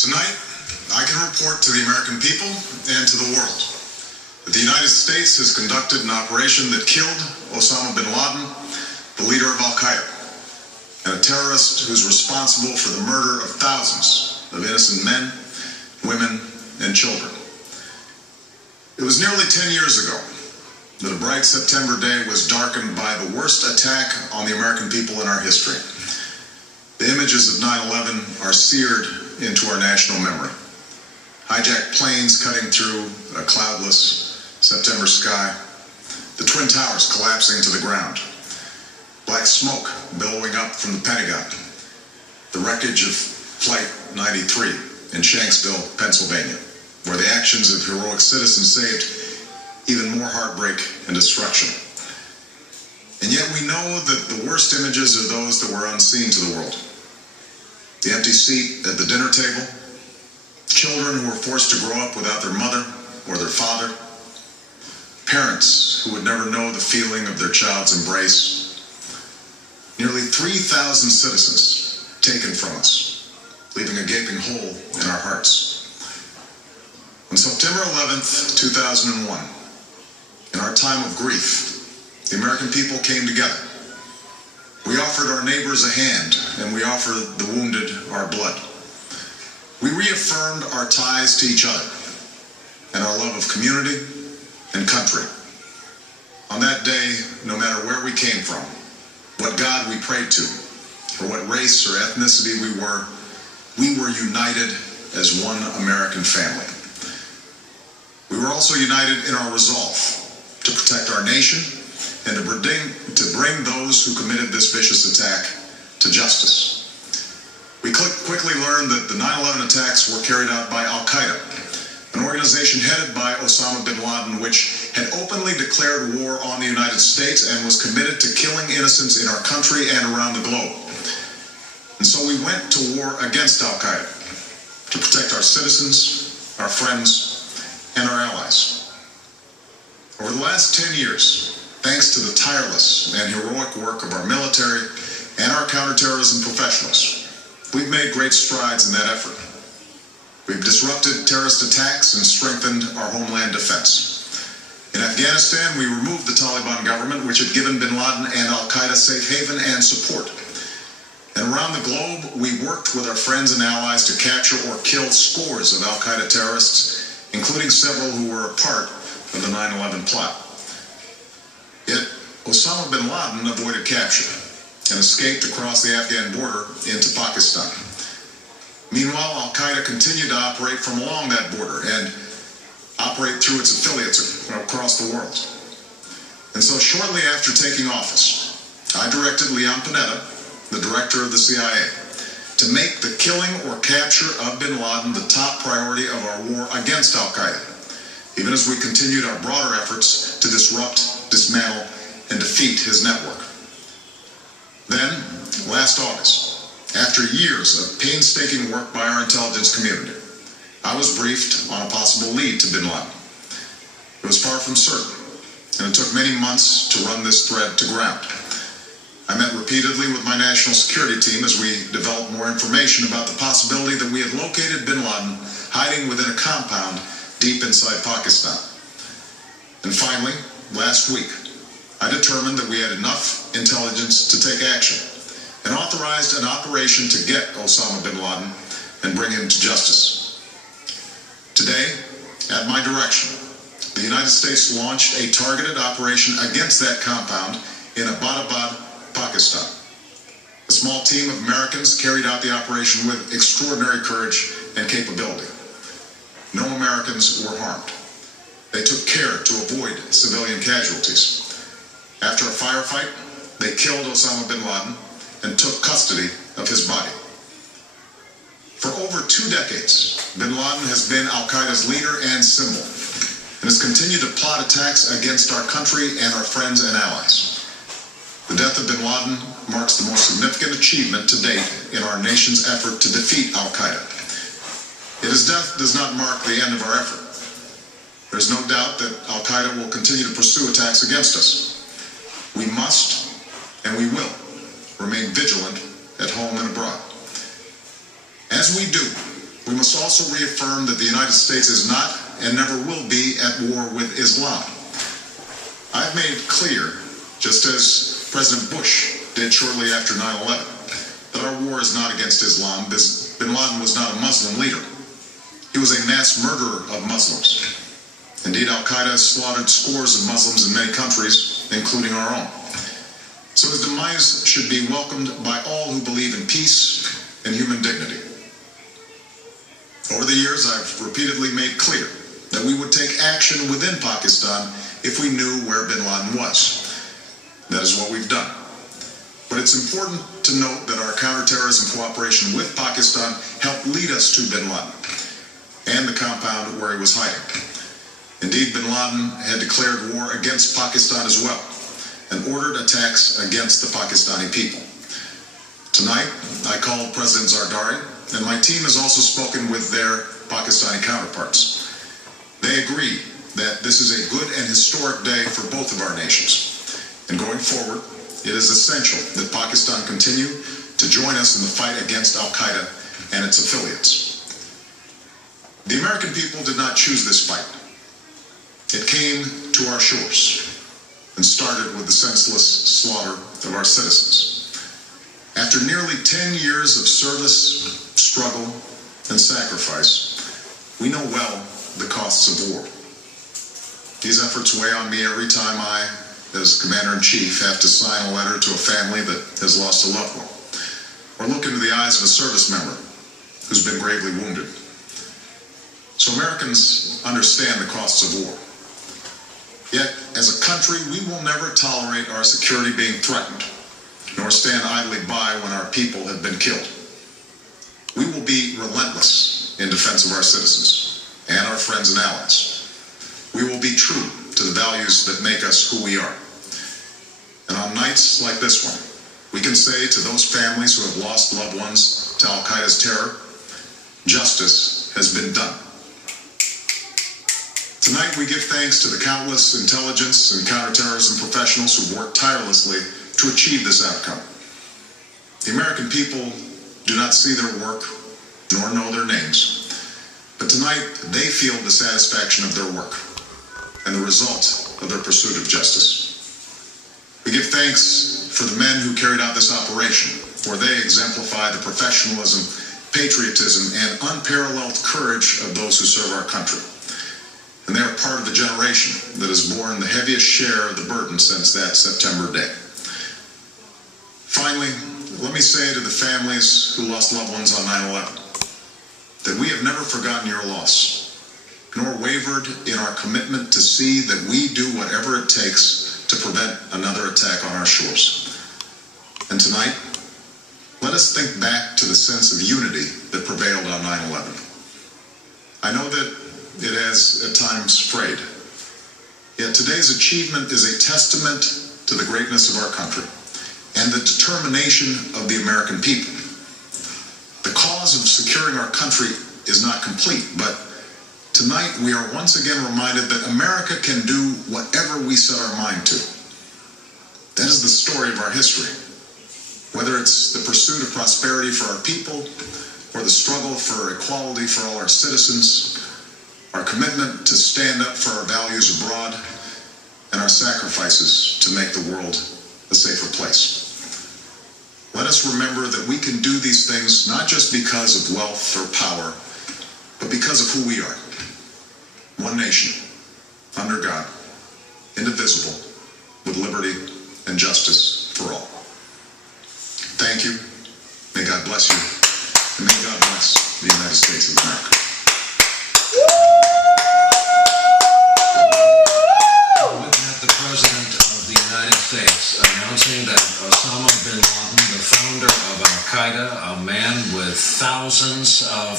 Tonight, I can report to the American people and to the world that the United States has conducted an operation that killed Osama Bin Laden, the leader of Al-Qaeda, and a terrorist who's responsible for the murder of thousands of innocent men, women, and children. It was nearly 10 years ago that a bright September day was darkened by the worst attack on the American people in our history. The images of 9/11 are seared into our national memory. Hijacked planes cutting through a cloudless September sky, the Twin Towers collapsing to the ground, black smoke billowing up from the Pentagon, the wreckage of Flight 93 in Shanksville, Pennsylvania, where the actions of heroic citizens saved even more heartbreak and destruction. And yet we know that the worst images are those that were unseen to the world. The empty seat at the dinner table, children who were forced to grow up without their mother or their father, parents who would never know the feeling of their child's embrace, nearly 3,000 citizens taken from us, leaving a gaping hole in our hearts. On September 11th, 2001, in our time of grief, the American people came together. We offered our neighbors a hand, and we offered the wounded our blood. We reaffirmed our ties to each other and our love of community and country. On that day, no matter where we came from, what God we prayed to, or what race or ethnicity we were united as one American family. We were also united in our resolve to protect our nation and to bring those who committed this vicious attack to justice. We quickly learned that the 9/11 attacks were carried out by Al-Qaeda, an organization headed by Osama Bin Laden, which had openly declared war on the United States and was committed to killing innocents in our country and around the globe. And so we went to war against Al-Qaeda to protect our citizens, our friends, and our allies. Over the last 10 years, thanks to the tireless and heroic work of our military and our counterterrorism professionals, we've made great strides in that effort. We've disrupted terrorist attacks and strengthened our homeland defense. In Afghanistan, we removed the Taliban government, which had given Bin Laden and Al-Qaeda safe haven and support. And around the globe, we worked with our friends and allies to capture or kill scores of Al-Qaeda terrorists, including several who were a part of the 9/11 plot. Yet, Osama Bin Laden avoided capture and escaped across the Afghan border into Pakistan. Meanwhile, Al-Qaeda continued to operate from along that border and operate through its affiliates across the world. And so shortly after taking office, I directed Leon Panetta, the director of the CIA, to make the killing or capture of Bin Laden the top priority of our war against Al-Qaeda, even as we continued our broader efforts to disrupt, dismantle, and defeat his network. Then, last August, after years of painstaking work by our intelligence community, I was briefed on a possible lead to Bin Laden. It was far from certain, and it took many months to run this thread to ground. I met repeatedly with my national security team as we developed more information about the possibility that we had located Bin Laden hiding within a compound deep inside Pakistan. And finally, last week, I determined that we had enough intelligence to take action and authorized an operation to get Osama Bin Laden and bring him to justice. Today, at my direction, the United States launched a targeted operation against that compound in Abbottabad, Pakistan. A small team of Americans carried out the operation with extraordinary courage and capability. No Americans were harmed. They took care to avoid civilian casualties. After a firefight, they killed Osama Bin Laden and took custody of his body. For over 2 decades, Bin Laden has been Al-Qaeda's leader and symbol, and has continued to plot attacks against our country and our friends and allies. The death of Bin Laden marks the most significant achievement to date in our nation's effort to defeat Al-Qaeda. Yet his death does not mark the end of our effort. There's no doubt that Al-Qaeda will continue to pursue attacks against us. We must, and we will, remain vigilant at home and abroad. As we do, We must also reaffirm that the United States is not and never will be at war with Islam. I've made it clear, just as President Bush did shortly after 9/11, that our war is not against Islam. Bin Laden was not a Muslim leader. He was a mass murderer of Muslims. Indeed, Al-Qaeda has slaughtered scores of Muslims in many countries, including our own. So his demise should be welcomed by all who believe in peace and human dignity. Over the years, I've repeatedly made clear that we would take action within Pakistan if we knew where Bin Laden was. That is what we've done. But it's important to note that our counterterrorism cooperation with Pakistan helped lead us to Bin Laden and the compound where he was hiding. Indeed, Bin Laden had declared war against Pakistan as well and ordered attacks against the Pakistani people. Tonight, I called President Zardari, and my team has also spoken with their Pakistani counterparts. They agree that this is a good and historic day for both of our nations. And going forward, it is essential that Pakistan continue to join us in the fight against Al-Qaeda and its affiliates. The American people did not choose this fight. It came to our shores and started with the senseless slaughter of our citizens. After nearly 10 years of service, struggle, and sacrifice, we know well the costs of war. These efforts weigh on me every time I, as Commander-in-Chief, have to sign a letter to a family that has lost a loved one, or look into the eyes of a service member who's been gravely wounded. So Americans understand the costs of war. Yet, as a country, we will never tolerate our security being threatened, nor stand idly by when our people have been killed. We will be relentless in defense of our citizens and our friends and allies. We will be true to the values that make us who we are. And on nights like this one, we can say to those families who have lost loved ones to Al-Qaeda's terror, justice has been done. Tonight we give thanks to the countless intelligence and counterterrorism professionals who worked tirelessly to achieve this outcome. The American people do not see their work nor know their names, but tonight they feel the satisfaction of their work and the result of their pursuit of justice. We give thanks for the men who carried out this operation, for they exemplify the professionalism, patriotism, and unparalleled courage of those who serve our country. And they are part of the generation that has borne the heaviest share of the burden since that September day. Finally, let me say to the families who lost loved ones on 9/11 that we have never forgotten your loss, nor wavered in our commitment to see that we do whatever it takes to prevent another attack on our shores. And tonight, let us think back to the sense of unity that prevailed on 9/11. I know that it has at times frayed, yet today's achievement is a testament to the greatness of our country and the determination of the American people. The cause of securing our country is not complete, but tonight we are once again reminded that America can do whatever we set our mind to. That is the story of our history. Whether it's the pursuit of prosperity for our people, or the struggle for equality for all our citizens, our commitment to stand up for our values abroad, and our sacrifices to make the world a safer place. Let us remember that we can do these things not just because of wealth or power, but because of who we are. One nation, under God, indivisible, with liberty and justice for all. Thank you. May God bless you. And may God bless the United States of America. The President of the United States announcing that Osama Bin Laden, the founder of Al-Qaeda, a man with thousands of